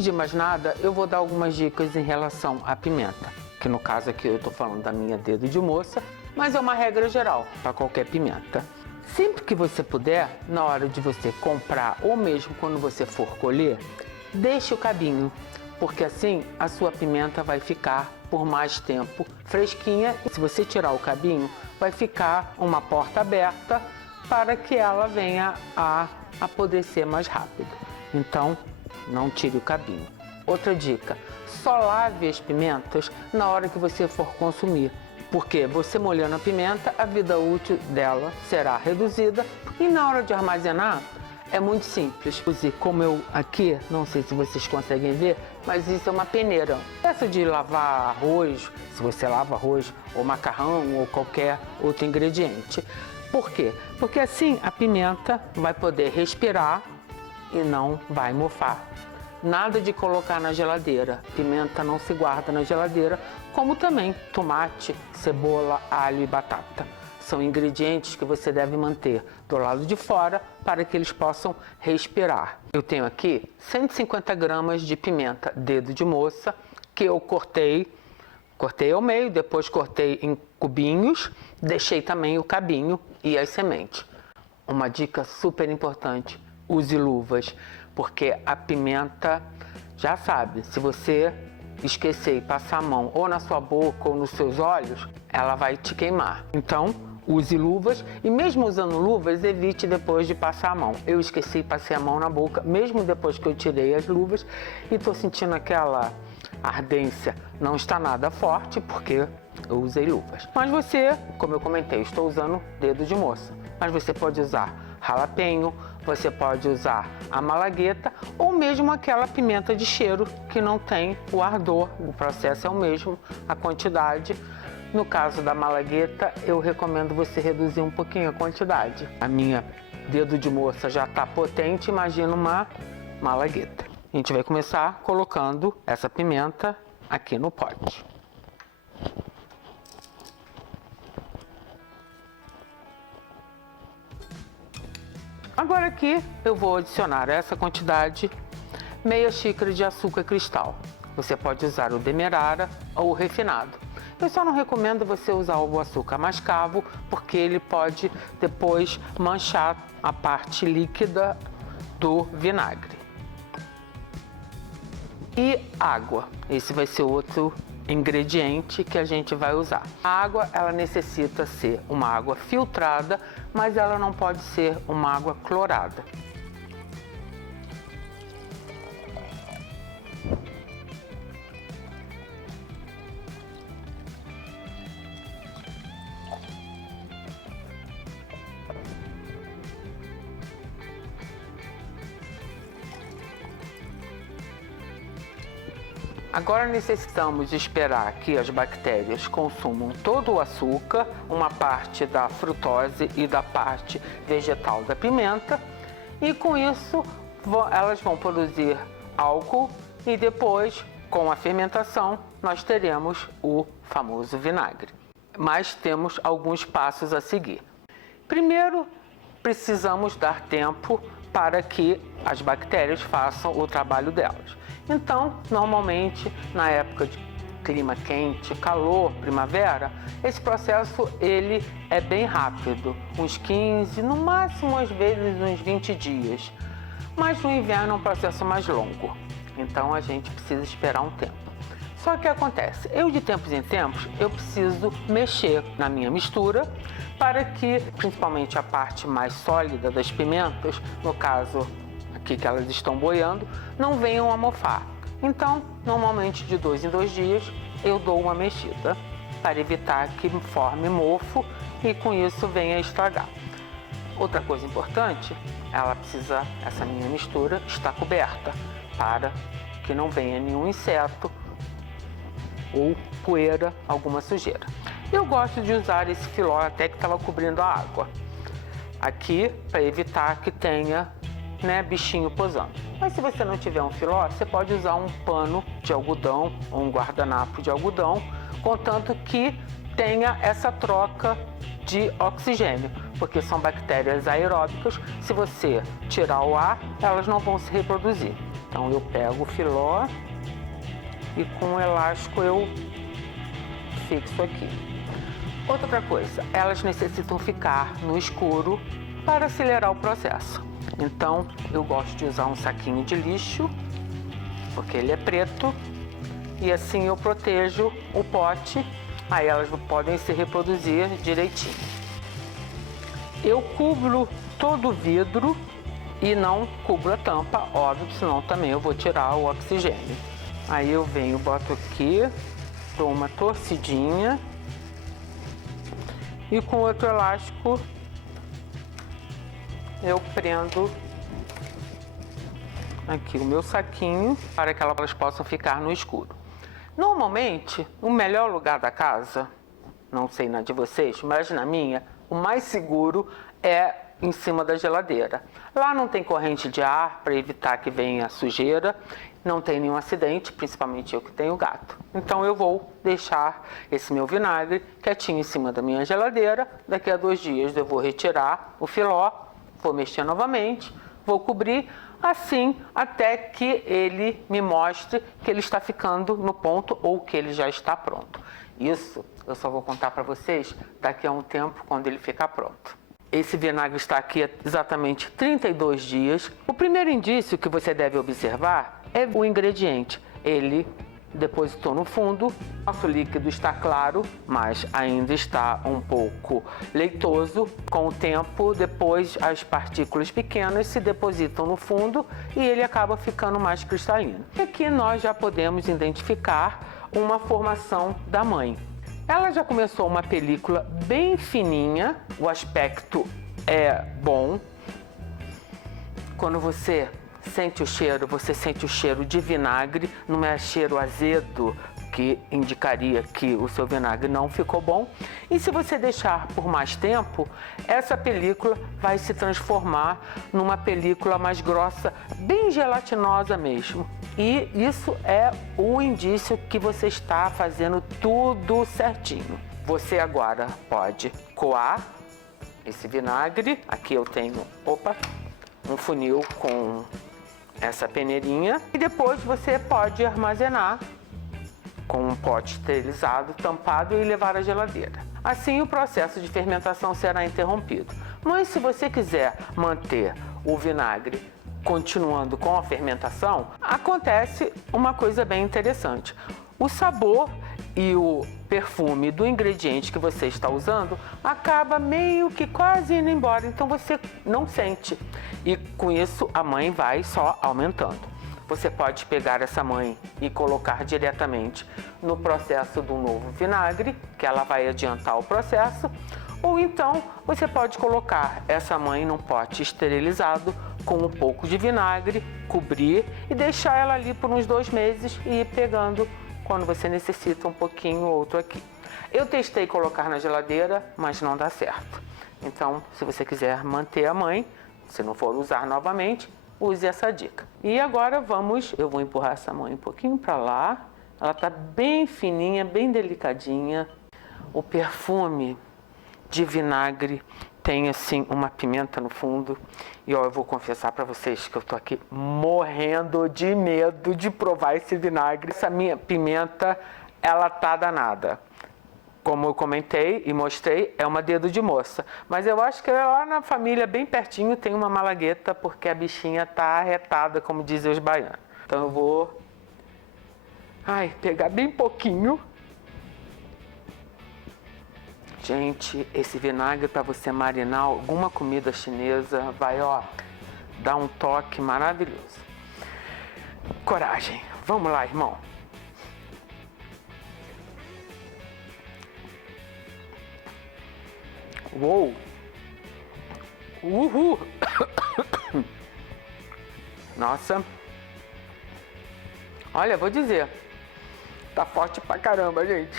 De mais nada, eu vou dar algumas dicas em relação à pimenta, que no caso aqui eu estou falando da minha dedo de moça, mas é uma regra geral para qualquer pimenta. Sempre que você puder, na hora de você comprar ou mesmo quando você for colher, deixe o cabinho, porque assim a sua pimenta vai ficar por mais tempo fresquinha. E se você tirar o cabinho, vai ficar uma porta aberta para que ela venha a apodrecer mais rápido. Então, não tire o cabinho. Outra dica, só lave as pimentas na hora que você for consumir, porque você molhando a pimenta, a vida útil dela será reduzida. E na hora de armazenar, é muito simples. Como eu aqui, não sei se vocês conseguem ver, mas isso é uma peneira. Essa de lavar arroz, se você lava arroz ou macarrão ou qualquer outro ingrediente. Por quê? Porque assim a pimenta vai poder respirar e não vai mofar. Nada de colocar na geladeira. Pimenta não se guarda na geladeira, como também tomate, cebola, alho e batata. São ingredientes que você deve manter do lado de fora para que eles possam respirar. Eu tenho aqui 150 gramas de pimenta dedo de moça, que eu cortei ao meio, depois cortei em cubinhos, deixei também o cabinho e as sementes. Uma dica super importante, use luvas, porque a pimenta, já sabe, se você esquecer e passar a mão ou na sua boca ou nos seus olhos, ela vai te queimar. Então, use luvas e mesmo usando luvas, evite depois de passar a mão. Eu esqueci e passei a mão na boca, mesmo depois que eu tirei as luvas, e estou sentindo aquela ardência. Não está nada forte, porque eu usei luvas. Mas você, como eu comentei, estou usando dedo de moça. Mas você pode usar jalapeño, você pode usar a malagueta ou mesmo aquela pimenta de cheiro que não tem o ardor. O processo é o mesmo, a quantidade. No caso da malagueta, eu recomendo você reduzir um pouquinho a quantidade. A minha dedo de moça já está potente, imagina uma malagueta. A gente vai começar colocando essa pimenta aqui no pote. Agora aqui eu vou adicionar essa quantidade, meia xícara de açúcar cristal. Você pode usar o demerara ou o refinado. Eu só não recomendo você usar o açúcar mascavo, porque ele pode depois manchar a parte líquida do vinagre. E água, esse vai ser outro ingrediente que a gente vai usar. A água, ela necessita ser uma água filtrada, mas ela não pode ser uma água clorada. Agora necessitamos esperar que as bactérias consumam todo o açúcar, uma parte da frutose e da parte vegetal da pimenta, e com isso elas vão produzir álcool e depois, com a fermentação, nós teremos o famoso vinagre. Mas temos alguns passos a seguir. Primeiro, precisamos dar tempo para que as bactérias façam o trabalho delas. Então, normalmente, na época de clima quente, calor, primavera, esse processo ele é bem rápido, uns 15, no máximo às vezes uns 20 dias. Mas no inverno é um processo mais longo, então a gente precisa esperar um tempo. Só que acontece, eu de tempos em tempos, eu preciso mexer na minha mistura para que, principalmente a parte mais sólida das pimentas, no caso aqui que elas estão boiando, não venham a mofar. Então, normalmente de 2 em 2 dias, eu dou uma mexida para evitar que forme mofo e com isso venha a estragar. Outra coisa importante, essa minha mistura está coberta para que não venha nenhum inseto ou poeira, alguma sujeira. Eu gosto de usar esse filó até que estava cobrindo a água aqui para evitar que tenha bichinho posando. Mas se você não tiver um filó, você pode usar um pano de algodão ou um guardanapo de algodão, contanto que tenha essa troca de oxigênio, porque são bactérias aeróbicas. Se você tirar o ar, elas não vão se reproduzir. Então eu pego o filó e com o elástico eu fixo aqui. Outra coisa, elas necessitam ficar no escuro para acelerar o processo. Então eu gosto de usar um saquinho de lixo, porque ele é preto, e assim eu protejo o pote, aí elas podem se reproduzir direitinho. Eu cubro todo o vidro e não cubro a tampa, óbvio, senão também eu vou tirar o oxigênio. Aí eu venho, boto aqui, dou uma torcidinha e com outro elástico eu prendo aqui o meu saquinho para que elas possam ficar no escuro. Normalmente, o melhor lugar da casa, não sei na de vocês, mas na minha, o mais seguro é em cima da geladeira. Lá não tem corrente de ar para evitar que venha sujeira, não tem nenhum acidente, principalmente eu que tenho gato. Então eu vou deixar esse meu vinagre quietinho em cima da minha geladeira. Daqui a 2 dias eu vou retirar o filó, vou mexer novamente, vou cobrir, assim até que ele me mostre que ele está ficando no ponto ou que ele já está pronto. Isso eu só vou contar para vocês daqui a um tempo, quando ele ficar pronto. Esse vinagre está aqui há exatamente 32 dias. O primeiro indício que você deve observar é o ingrediente. Ele depositou no fundo, nosso líquido está claro, mas ainda está um pouco leitoso. Com o tempo, depois as partículas pequenas se depositam no fundo e ele acaba ficando mais cristalino. E aqui nós já podemos identificar uma formação da mãe. Ela já começou uma película bem fininha, o aspecto é bom. Quando você sente o cheiro, você sente o cheiro de vinagre, não é cheiro azedo, que indicaria que o seu vinagre não ficou bom. E se você deixar por mais tempo, essa película vai se transformar numa película mais grossa, bem gelatinosa mesmo. E isso é o indício que você está fazendo tudo certinho. Você agora pode coar esse vinagre. Aqui eu tenho, um funil com essa peneirinha. E depois você pode armazenar com um pote esterilizado, tampado e levar à geladeira. Assim o processo de fermentação será interrompido. Mas se você quiser manter o vinagre continuando com a fermentação, acontece uma coisa bem interessante. O sabor e o perfume do ingrediente que você está usando acaba meio que quase indo embora, então você não sente. E com isso a mãe vai só aumentando. Você pode pegar essa mãe e colocar diretamente no processo do novo vinagre, que ela vai adiantar o processo, ou então você pode colocar essa mãe num pote esterilizado com um pouco de vinagre, cobrir e deixar ela ali por uns 2 meses e ir pegando quando você necessita um pouquinho ou outro aqui. Eu testei colocar na geladeira, mas não dá certo. Então, se você quiser manter a mãe, se não for usar novamente, use essa dica. E agora eu vou empurrar essa mãe um pouquinho para lá. Ela está bem fininha, bem delicadinha. O perfume de vinagre tem assim uma pimenta no fundo. E ó, eu vou confessar para vocês que eu tô aqui morrendo de medo de provar esse vinagre. Essa minha pimenta, ela tá danada. Como eu comentei e mostrei, é uma dedo de moça. Mas eu acho que lá na família, bem pertinho, tem uma malagueta, porque a bichinha tá arretada, como dizem os baianos. Então eu vou pegar bem pouquinho. Gente, esse vinagre para você marinar alguma comida chinesa vai, dar um toque maravilhoso. Coragem. Vamos lá, irmão. Uou! Uhul! Nossa! Olha, vou dizer, tá forte pra caramba, gente.